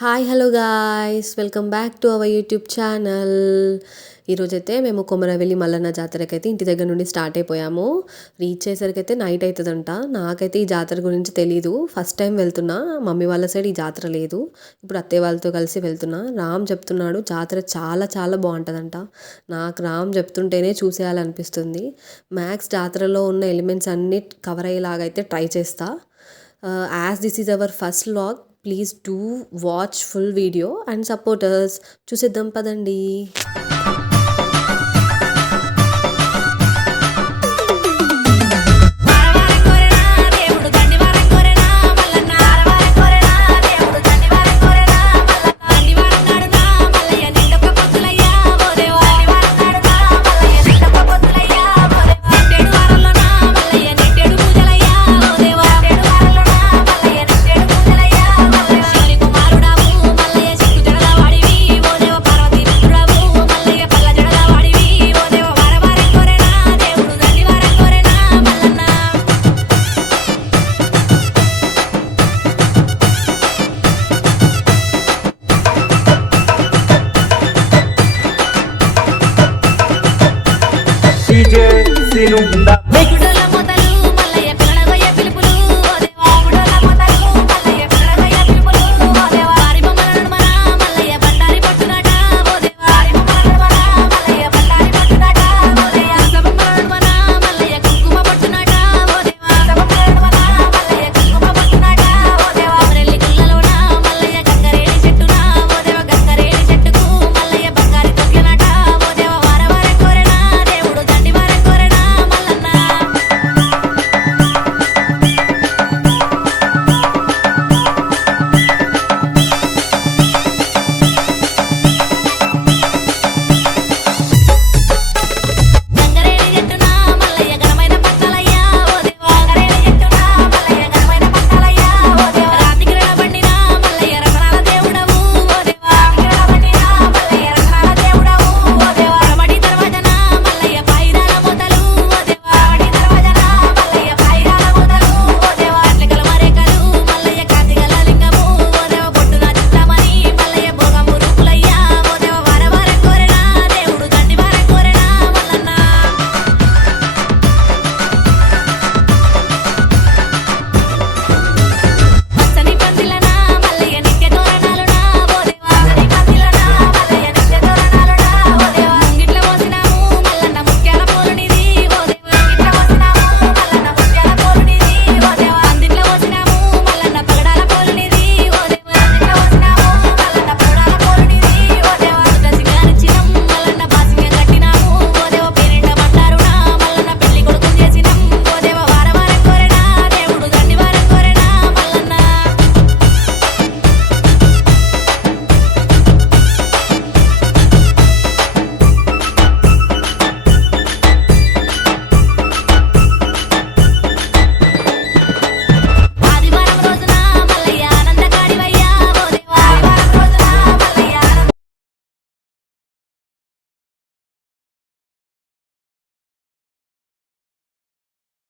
Hi hello guys. Welcome back to our YouTube channel. ఈరోజైతే మేము కొమరవెల్లి మల్లన్న జాతరకి అయితే ఇంటి దగ్గర నుండి స్టార్ట్ అయిపోయాము. రీచ్ అయ్యేసరికి అయితే నైట్ అవుతుందంట నాకైతే ఈ జాతర గురించి తెలీదు. ఫస్ట్ టైం వెళ్తున్నా. మమ్మీ వాళ్ళ సైడ్ ఈ జాతర లేదు. ఇప్పుడు అత్తయ్య వాళ్ళతో కలిసి వెళ్తున్నా. రామ్ చెప్తున్నాడు జాతర చాలా చాలా బాగుంటుందంట. నాకు రామ్ చెప్తుంటేనే చూసేయాలనిపిస్తుంది. మ్యాక్స్ జాతరలో ఉన్న ఎలిమెంట్స్ అన్నీ కవర్ అయ్యేలాగా అయితే ట్రై చేస్తా. As this is our first vlog please do watch full video and supporters చూసేద్దాం పదండి ilumina.